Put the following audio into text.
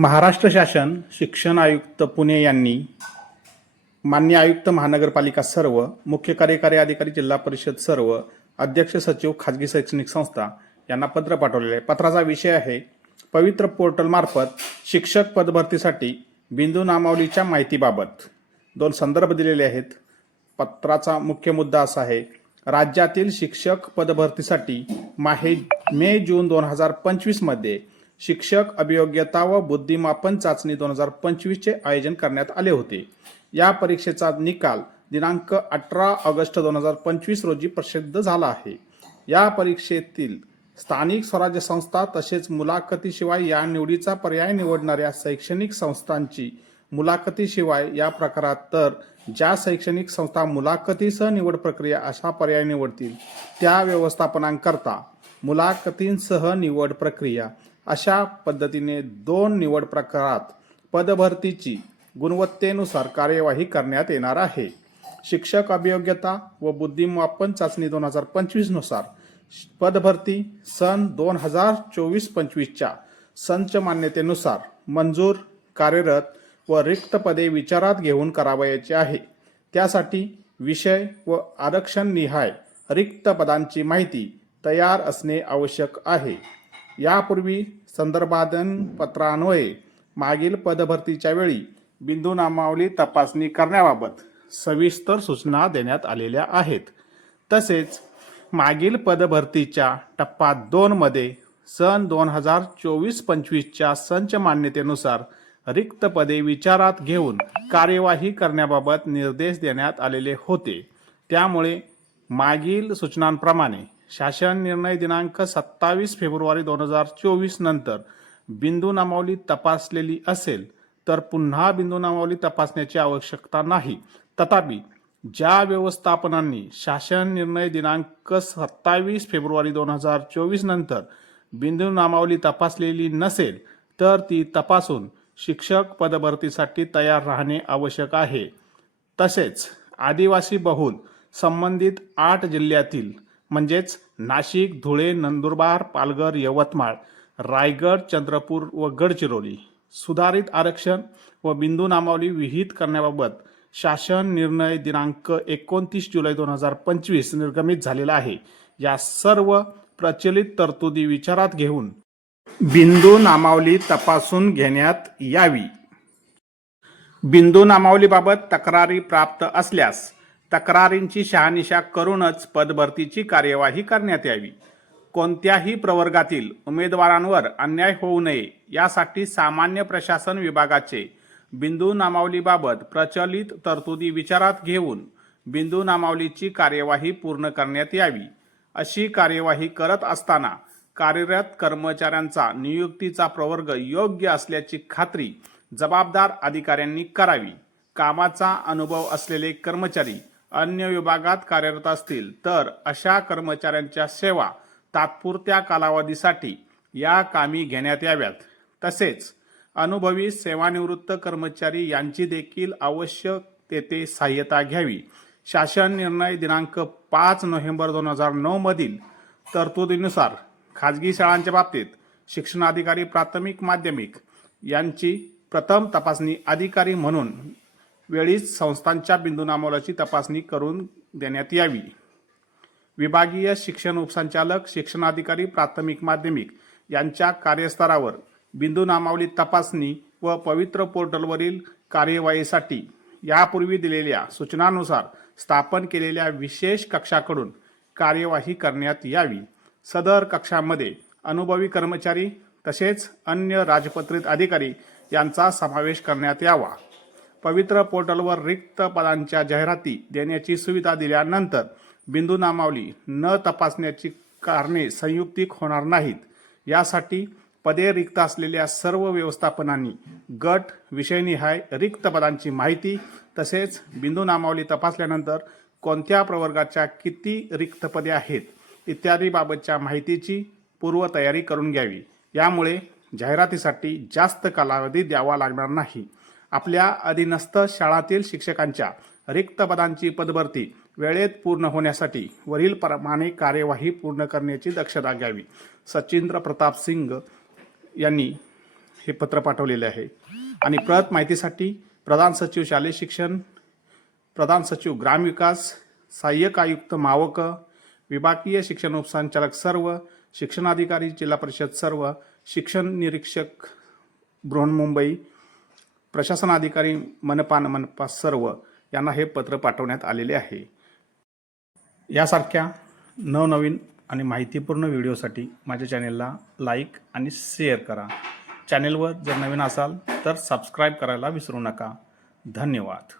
महाराष्ट्र शासन शिक्षण आयुक्त पुणे यांनी मान्य आयुक्त महानगरपालिका सर्व, मुख्य कार्यकारी अधिकारी जिल्हा परिषद सर्व, अध्यक्ष सचिव खाजगी शैक्षणिक संस्था यांना पत्र पाठवलेले आहे। पत्राचा विषय आहे पवित्र पोर्टल मार्फत शिक्षक पदभरतीसाठी बिंदू नामावलीच्या माहितीबाबत। दोन संदर्भ दिलेले आहेत। पत्राचा मुख्य मुद्दा असा आहे, राज्यातील शिक्षक पदभरतीसाठी मे जून 2025 मध्ये शिक्षक अभियोग्यता व बुद्धिमापन चाचणी 2025 चे आयोजन करण्यात आले होते। या परीक्षेचा निकाल दिनांक 18 ऑगस्ट 2025 रोजी प्रसिद्ध झाला आहे। या परीक्षेतील स्थानिक स्वराज्य संस्था तसेच मुलाखतीशिवाय या निवडीचा पर्याय निवडणाऱ्या शैक्षणिक संस्थांची मुलाखतीशिवाय या प्रकारात तर ज्या शैक्षणिक संस्था मुलाखतीसह निवड प्रक्रिया अशा पर्याय निवडतील त्या व्यवस्थापनांकरता मुलाखतींसह निवड प्रक्रिया अशा पद्धतीने दोन निवड प्रकारात पदभरतीची गुणवत्तेनुसार कार्यवाही करण्यात येणार आहे। शिक्षक अभियोग्यता व बुद्धिमापन चाचणी 2025 नुसार पदभरती सन 2024-25 च्या संच मान्यतेनुसार मंजूर, कार्यरत व रिक्त पदे विचारात घेऊन करावयाची आहे। त्यासाठी विषय व आरक्षण निहाय रिक्त पदांची माहिती तयार असणे आवश्यक आहे। यापूर्वी संदर्भाधन पत्रान्वये मागील पदभरतीच्या वेळी बिंदू नामावली तपासणी करण्याबाबत सविस्तर सूचना देण्यात आलेल्या आहेत। तसेच मागील पदभरतीच्या टप्पा 2 मध्ये सन 2024-25 च्या संच मान्यतेनुसार रिक्त पदे विचारात घेऊन कार्यवाही करण्याबाबत निर्देश देण्यात आलेले होते। त्यामुळे मागील सूचनांप्रमाणे शासन निर्णय दिनांक 27 फेब्रुवारी 2024 नंतर बिंदू नामावली तपासलेली असेल तर पुन्हा बिंदू नामावली तपासण्याची आवश्यकता नाही। तथापि ज्या व्यवस्थापनांनी शासन निर्णय दिनांक 27 फेब्रुवारी 2024 नंतर बिंदू नामावली तपासलेली नसेल तर ती तपासून शिक्षक पदभरतीसाठी तयार राहणे आवश्यक आहे। तसेच आदिवासी बहुल संबंधित 8 जिल्ह्यातील म्हणजेच नाशिक, धुळे, नंदुरबार, पालघर, यवतमाळ, रायगड, चंद्रपूर व गडचिरोली सुधारित आरक्षण व बिंदू नामावली विहित करण्याबाबत शासन निर्णय दिनांक 29 जुलै 2025 निर्गमित झालेला आहे। या सर्व प्रचलित तरतुदी विचारात घेऊन बिंदू नामावली तपासून घेण्यात यावी। बिंदू नामावलीबाबत तक्रारी प्राप्त असल्यास तक्रारींची शहानिशा करूनच पदभरतीची कार्यवाही करण्यात यावी। कोणत्याही प्रवर्गातील उमेदवारांवर अन्याय होऊ नये यासाठी सामान्य प्रशासन विभागाचे बिंदू नामावलीबाबत प्रचलित तरतुदी विचारात घेऊन बिंदू नामावलीची कार्यवाही पूर्ण करण्यात यावी। अशी कार्यवाही करत असताना कार्यरत कर्मचाऱ्यांचा नियुक्तीचा प्रवर्ग योग्य असल्याची खात्री जबाबदार अधिकाऱ्यांनी करावी। कामाचा अनुभव असलेले कर्मचारी अन्य विभागात कार्यरत असतील तर अशा कर्मचाऱ्यांच्या सेवा तात्पुरत्या कालावधीसाठी या कामी घेण्यात याव्यात। तसेच अनुभवी सेवानिवृत्त कर्मचारी यांची देखील आवश्यक तेथे सहाय्यता घ्यावी। शासन निर्णय दिनांक 5 नोव्हेंबर 2009 मधील तरतुदीनुसार खाजगी शाळांच्या बाबतीत शिक्षणाधिकारी प्राथमिक माध्यमिक यांची प्रथम तपासणी अधिकारी म्हणून वेळीच संस्थांच्या बिंदू नामावलीची तपासणी करून देण्यात यावी। विभागीय शिक्षण उपसंचालक, शिक्षणाधिकारी प्राथमिक माध्यमिक यांच्या कार्यस्तरावर बिंदू नामावली तपासणी व पवित्र पोर्टलवरील कार्यवाहीसाठी यापूर्वी दिलेल्या सूचनानुसार स्थापन केलेल्या विशेष कक्षाकडून कार्यवाही करण्यात यावी। सदर कक्षामध्ये अनुभवी कर्मचारी तसेच अन्य राजपत्रित अधिकारी यांचा समावेश करण्यात यावा। पवित्र पोर्टलवर रिक्त पदांच्या जाहिराती देण्याची सुविधा दिल्यानंतर बिंदू नामावली न तपासण्याची कारणे संयुक्तिक होणार नाहीत। यासाठी पदे रिक्त असलेल्या सर्व व्यवस्थापनांनी गट विषयनिहाय रिक्त पदांची माहिती तसेच बिंदू नामावली तपासल्यानंतर कोणत्या प्रवर्गाच्या किती रिक्त पदे आहेत इत्यादी बाबतच्या माहितीची पूर्वतयारी करून घ्यावी। यामुळे जाहिरातीसाठी जास्त कालावधी द्यावा लागणार नाही। आपल्या अधीनस्थ शाळातील शिक्षकांच्या रिक्त पदांची पदभरती वेळेत पूर्ण होण्यासाठी वरील प्रमाणे कार्यवाही पूर्ण करण्याची दक्षता घ्यावी। सचिंद्र प्रताप सिंग यांनी हे पत्र पाठवलेले आहे आणि प्रत माहितीसाठी प्रधान सचिव शालेय शिक्षण, प्रधान सचिव ग्रामविकास, सहाय्यक आयुक्त मावक, विभागीय शिक्षण उपसंचालक सर्व, शिक्षणाधिकारी जिल्हा परिषद सर्व, शिक्षण निरीक्षक बृहन्मुंबई, प्रशासन अधिकारी मनपा सर्व यांना हे पत्र पाठवण्यात आलेले आहे। यासारख्या नवनवीन आणि माहितीपूर्ण व्हिडिओसाठी माझ्या चॅनेलला लाईक आणि शेअर करा। चॅनेलवर जर नवीन असाल तर सबस्क्राईब करायला विसरू नका। धन्यवाद।